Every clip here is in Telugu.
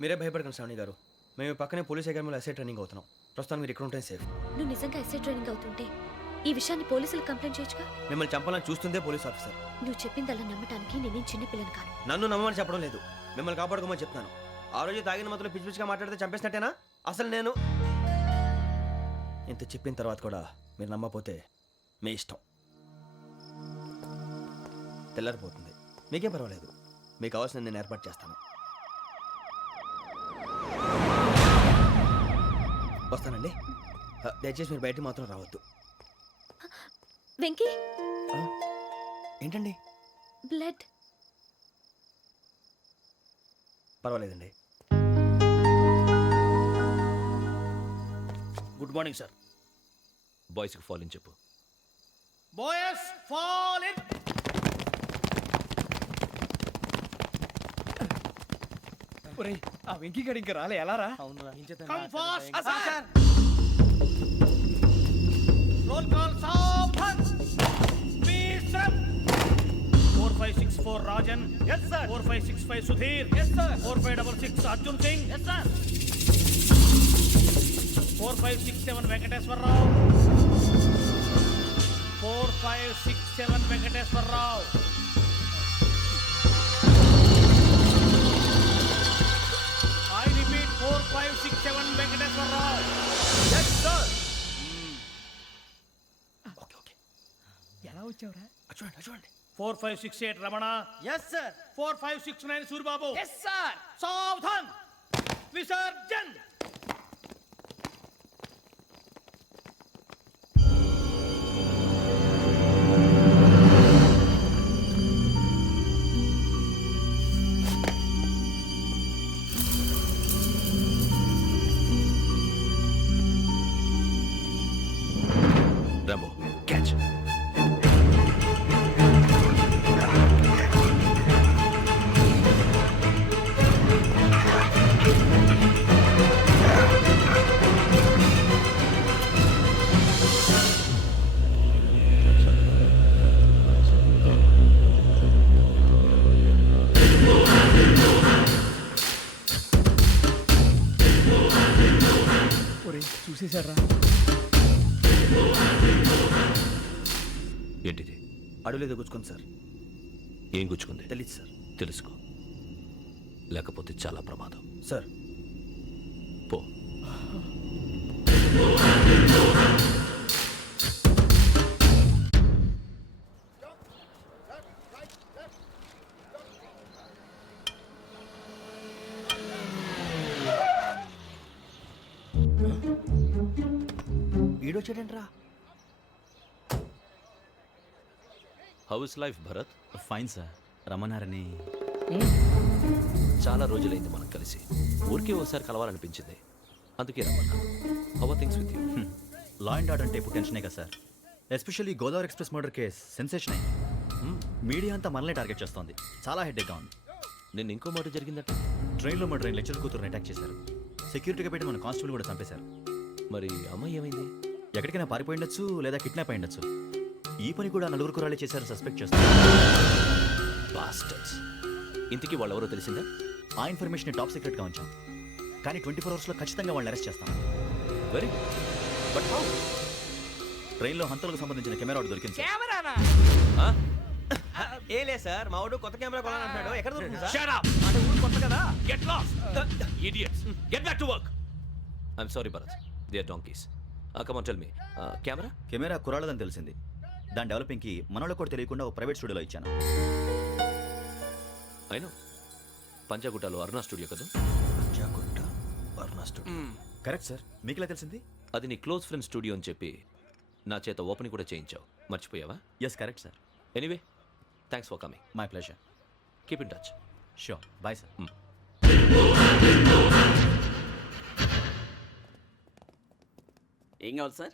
మీరే భయపడకండి శ్రావణి గారు. మేము పక్కనే పోలీస్ అకాడమీలో ఎస్ఐ ట్రైనింగ్ అవుతున్నాం. ప్రస్తుతం మీరు ఇక్కడ ఉంటే సేఫ్. నువ్వు నిజంగా ఎస్ఐ ట్రైనింగ్ అవుతుంటే ఈ విషయాన్ని పోలీసులకు కంప్లైంట్ చేయొచ్చుగా. మిమ్మల్ని చంపాలని చూస్తుందే పోలీస్ ఆఫీసర్. నువ్వు చెప్పిందల్లా నమ్మటానికి నేనేం చిన్నపిల్లని కాను. నన్ను నమ్మమని చెప్పడం లేదు, మిమ్మల్ని కాపాడుకోమని చెప్తాను. ఆ రోజు తాగిన మొదలు పిచ్చి పిచ్చిగా మాట్లాడితే చంపేసినట్టేనా? అసలు నేను ఇంత చెప్పిన తర్వాత కూడా మీరు నమ్మకపోతే మీ ఇష్టం. తెల్లారిపోతుంది, మీకే పర్వాలేదు. మీకు కావాల్సిన నేను ఏర్పాటు చేస్తాను. వస్తానండి. దయచేసి మీరు బయటికి మాత్రం రావద్దు. వెంకీ, ఏంటండి? బ్లడ్. పర్వాలేదండి. Good morning sir. బాయ్స్కి ఫాల్ ఇన్ చెప్పు. Boys fall in. ఒరేయ్, ఆ వెంకీ గడి ఇంకా రాలే, ఎలా రా? Come fast sir. Roll call సావధాన్. Speed up. 4564 Rajan. yes sir. 4565 Sudheer. yes sir. 4566 Arjun Singh. yes sir. 4567 Venkateswararao. 4567 Venkateswararao. I repeat 4567 Venkateswararao. Yes, sir. Okay okay. ఎలా వచ్చావురా? చూడండి చూడండి. 4568 Ramana. yes sir. 4569 Suribabu. yes sir. సావధాన్. విసర్జన్. Rambo catch. ఒరేయ్, చూసేశారా? ఏంటిది? అడవిలో గుచ్చుకోండి సార్. ఏం గుచ్చుకుంది? తెలీదు సార్. తెలుసుకో, లేకపోతే చాలా ప్రమాదం. సార్ పో. ఈడొచ్చాడంట్రా. How is life Bharat? Fine sir. రమ్మన్నారని. చాలా రోజులైంది మనం కలిసి. ఊరికే ఒకసారి కలవాలనిపించింది, అందుకే రమ్మన్నా. How are things with you? Law and order అంటే ఇప్పుడు టెన్షనే కదా sir. Especially Godavari express murder case sensation అయింది. మీడియా అంతా మనల్ని టార్గెట్ చేస్తోంది. చాలా హెడ్ఏక్గా ఉంది. నిన్న ఇంకో మాట జరిగిందట. ట్రైన్లో మా ట్రైన్ లెక్చర్ కూతురుని అటాక్ చేశారు. సెక్యూరిటీగా పెట్టి మన కానిస్టేబుల్ కూడా చంపేశారు. మరి అమ్మాయి ఏమైంది? ఎక్కడికైనా పారిపోయి ఉండొచ్చు, లేదా కిడ్నాప్ అయి ఉండొచ్చు. ఈ పని కూడా నలుగురు కురాలే చేశారు సస్పెక్ట్ చేస్తారు. బాస్టర్స్. ఇంతకీ వాళ్ళెవరో తెలిసిందా? ఆ ఇన్ఫర్మేషన్ టాప్ సీక్రెట్గా ఉంచాం, కానీ 24 అవర్స్లో ఖచ్చితంగా వాళ్ళని అరెస్ట్ చేస్తాం. Very but how? ట్రైన్లో హంతలకు సంబంధించిన కెమెరా ఒకటి దొరికింది సార్. కెమెరానా? ఏ లే సార్, మా వాడు కొత్త కెమెరా కొనాలంటున్నాడు. ఎక్కడ దొరుకుతుంది సార్? Shut up! అంటే ఊరు కొత్త కదా. Get lost! Idiots! Get back to work! I'm sorry, Bharat. They are donkeys. Come on, tell me. Camera? Camera కురాలదని తెలిసింది. దాని డెవలపింగ్కి మనలో కూడా తెలియకుండా ఒక ప్రైవేట్ స్టూడియోలో ఇచ్చాను. I know. పంజాగుట్టలో అరుణా స్టూడియో కదా? Panjagutta Aruna studio. Correct sir. మీకు ఎలా తెలిసింది? అది నీ క్లోజ్ ఫ్రెండ్ స్టూడియో అని చెప్పి నా చేత ఓపెనింగ్ కూడా చేయించావు. మర్చిపోయావా? Yes correct sir. Anyway, thanks for coming. My pleasure. Keep in touch. Sure. Bye sir. ఏం కావాలి సార్?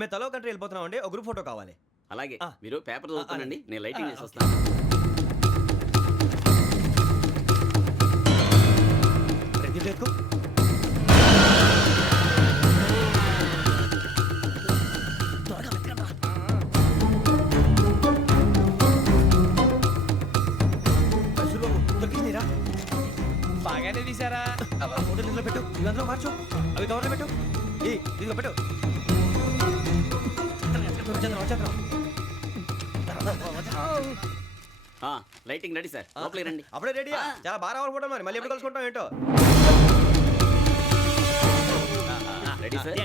మేము తలో కంట్రీ వెళ్ళిపోతున్నాం అండి. ఒక గ్రూప్ ఫోటో కావాలి. అలాగే, ఆ. మీరు పేపర్ చదువుతానండి, అలాగే. నేను లైటింగ్ చేసి వస్తాను. రెడీ చేసుకో. బాగానే తీసారా? ఇవి అందులో మార్చు, అవి కవర్లో పెట్టు. ఇదిగో పెట్టు. వచ్చేద్దాం. లైటింగ్ రెడీ సార్, లోపలికి రండి. అప్పుడే రెడీ. చాలా బాగా రావాలి ఫోటో, మరి మళ్ళీ ఎప్పుడు కలుసుకుంటాం ఏంటో. Ready sir.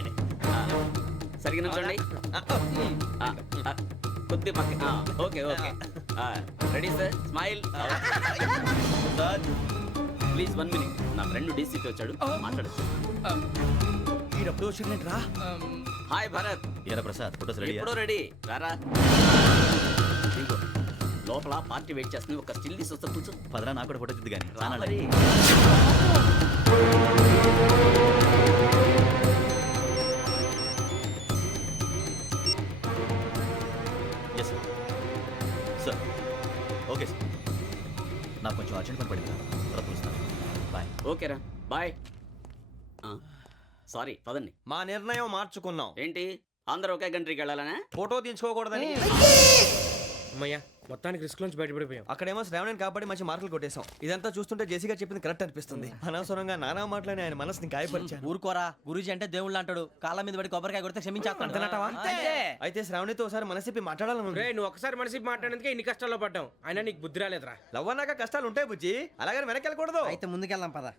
సరిగ్గా నుంచోండి. కొద్ది పక్క. Okay okay. Ready sir, smile. Please 1 minute. నా ఫ్రెండ్ డీసీపీ వచ్చాడు, మాట్లాడచ్చు. ఈడప్పుడు వచ్చిందంటరా. హాయ్ భరత్. ఏరా ప్రసాద్, ఫోటోస్ రెడీ? ఎప్పుడో రెడీ. రారా. ఇదిగో, లోపల పార్టీ వెయిట్ చేస్తుంది. ఒక స్టిల్ తీసి వస్తా, కూర్చో. పదరా, నాకు కూడా ఫోటో చూద్దు కానీ. రా మరి. Yes sir. Sir okay sir. నాకు కొంచెం అర్జెంట్ పని పడింది, తర్వాత పిలుస్తాను. బాయ్. ఓకేరా, బాయ్. సారీ, పదండి. మా నిర్ణయం మార్చుకున్నాం. ఏంటి, అందరూ ఒకే కంట్రీకి వెళ్ళాలనే? ఫోటో తీసుకోకూడదని. అమ్మయ్యా, మొత్తానికి రిస్క్ నుంచి బయటపడిపోయాం. అక్కడేమో శ్రావణిని కాబట్టి మంచి మార్కులు కొట్టేశాం. ఇదంతా చూస్తుంటే జేసీగా చెప్పింది కరెక్ట్ అనిపిస్తుంది. అనవసరంగా నానా మాటలని ఆయన మనసుని గాయపరిచాను. ఊరుకోరా, గురూజీ అంటే దేవుళ్ళు అంటాడు. కాళ్ళ మీద పడి కొబ్బరికాయ కొడితే క్షమించేస్తాడు. అంతేనంటావా? అయితే శ్రావణితో ఒకసారి మనసిప్పి మాట్లాడాలను. రే, నువ్వు ఒకసారి మనసి మాట్లాడేందుకే ఇన్ని కష్టాల్లో పడ్డాం. అయినా నీకు బుద్ధి రాలేదురా. లవ్ అన్నాక కష్టాలు ఉంటాయి బుజ్జి, అలాగని వెనక్కి వెళ్ళకూడదు. అయితే ముందుకెళ్దాం పద.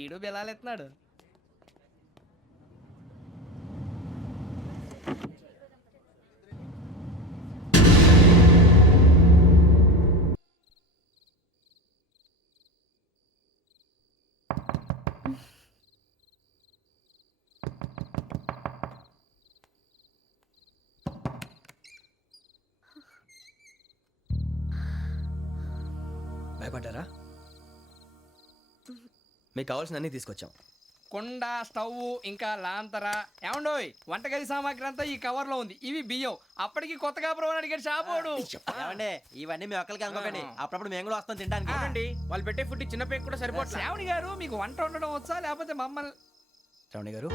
ఈడు బెలాలెత్తున్నాడు. భయపడ్డారా? మీకు కావాల్సిన అన్ని తీసుకొచ్చాం. కొండ, స్టవ్, ఇంకా లాంతర. ఏమండోయ్, వంటగది సామాగ్రి అంతా ఈ కవర్ లో ఉంది. ఇవి బియ్యం. అప్పటికి కొత్తగా బ్రో అడిగాడు షాపోడు. ఏమండి, ఇవన్నీ మేము ఒక్కరికి అనుకోకండి. అప్పుడప్పుడు మేము కూడా వస్తాం తినడానికి. చూడండి, వాళ్ళు పెట్టే ఫుడ్ చిన్న పేక్ కూడా సరిపోతుంది. శ్రావణి గారు, మీకు వంట వండడం వచ్చా, లేకపోతే మమ్మల్ని? శ్రావణి గారు,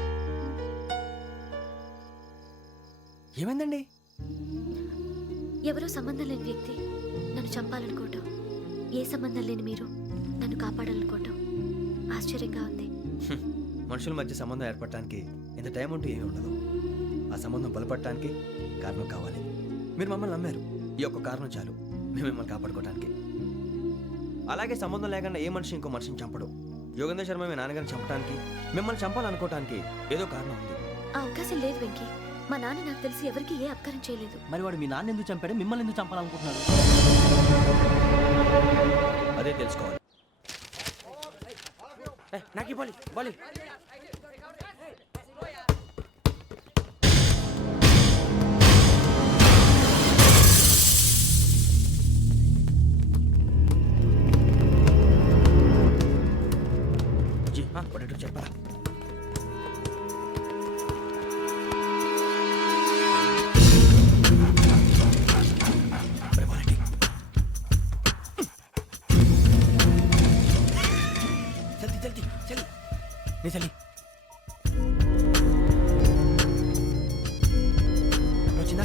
ఏమైందండి? ఎవరో సంబంధం లేని వ్యక్తి నన్ను చంపాలనుకోవటం, ఏ సంబంధం లేని మీరు నన్ను కాపాడాలనుకోవటం ఆశ్చర్యంగా ఉంది. మనుషుల మధ్య సంబంధం ఏర్పడటానికి ఇంత టైం ఉంటూ ఏమీ ఉండదు. ఆ సంబంధం బలపడటానికి కారణం కావాలి. మీరు మమ్మల్ని నమ్మారు, ఈ ఒక్క కారణం చాలు మేము మిమ్మల్ని కాపాడుకోవటానికి. అలాగే సంబంధం లేకుండా ఏ మనిషి ఇంకో మనిషిని చంపడు. యోగేంద్ర శర్మ మీ నాన్నగారిని చంపడానికి, మిమ్మల్ని చంపాలనుకోవటానికి ఏదో కారణం ఉంది. ఆ అవకాశం లేదు వెంకీ. మా నాన్న నాకు తెలిసి ఎవరికి ఏ అపకారం చేయలేదు. మరి వాడు మీ నాన్న ఎందుకు చంపాడు, మిమ్మల్ని ఎందుకు చంపాలనుకుంటున్నాడు? అదే తెలుసుకోవాలి. నాకు బాలి బాలి. చెప్పరా? చలి వచ్చిందా?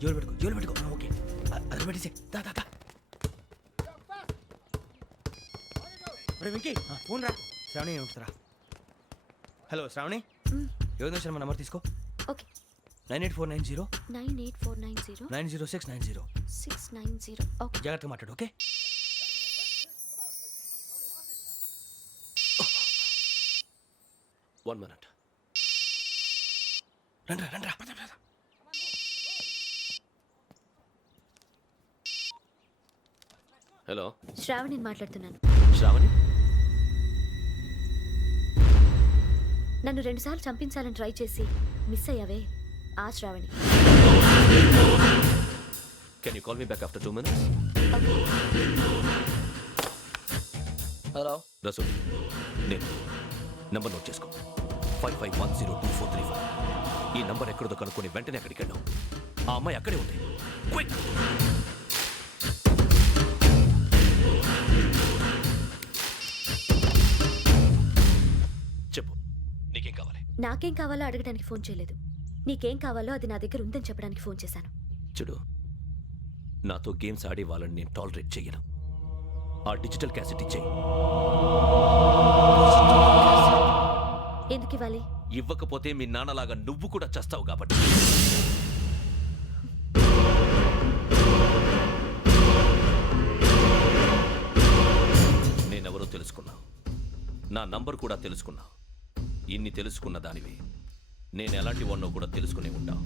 జోలు పెట్టుకో. ఓకే, అది పెట్టేసి వెంకీ, ఫోన్ రా. శ్రావణి ఏముంటుందిరా? హలో శ్రావణి, యోగేంద్ర శర్మ నంబర్ తీసుకో. ఓకే. 98490 98490 90690. 690. ఓకే. జాగ్రత్తగా మాట్లాడు. ఓకే. One minute. రండ్రా. హలో, శ్రావణిని మాట్లాడుతున్నాను. శ్రావణి. నన్ను 2 సార్లు చంపించాలని ట్రై చేసి మిస్ అయ్యావే, ఆ Shravani. Can you call me back after 2 minutes? Hello Rasool, నేను నంబర్ నోట్ చేసుకో. 55102435. ఈ నంబర్ ఎక్కడదో కనుక్కొని వెంటనే అక్కడికి వెళ్ళాం. ఆ అమ్మాయి అక్కడే ఉంది. క్విక్! చెప్పు, నీకేం కావాలి? నాకేం కావాలో అడగడానికి ఫోన్ చేయలేదు. నీకేం కావాలో అది నా దగ్గర ఉందని చెప్పడానికి ఫోన్ చేశాను. చూడు, నాతో గేమ్స్ ఆడే వాళ్ళని నేను టాలరేట్ చెయ్యను. ఆ డిజిటల్ క్యాసెట్ ఇచ్చేయి. ఎందుకు ఇవ్వాలి? ఇవ్వకపోతే మీ నాన్నలాగా నువ్వు కూడా చస్తావు కాబట్టి. నేనెవరో తెలుసుకున్నావు, నా నంబర్ కూడా తెలుసుకున్నావు. ఇన్ని తెలుసుకున్న దానివి నేను ఎలాంటి వాడినో కూడా తెలుసుకునే ఉంటావు.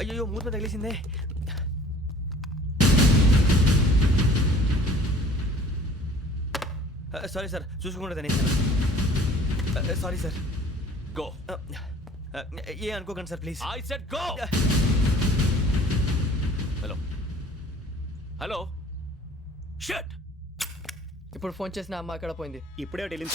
అయ్యో మూత తగిలేసిందే. సారీ సార్, చూసుకుంటే తినేసాను. Sorry sir. గో. ఏ అనుకోకండి sir please. I said go. Hello hello shut. ఇప్పుడు ఫోన్ చేసిన అమ్మ అక్కడ పోయింది. ఇప్పుడే వెళ్ళింది.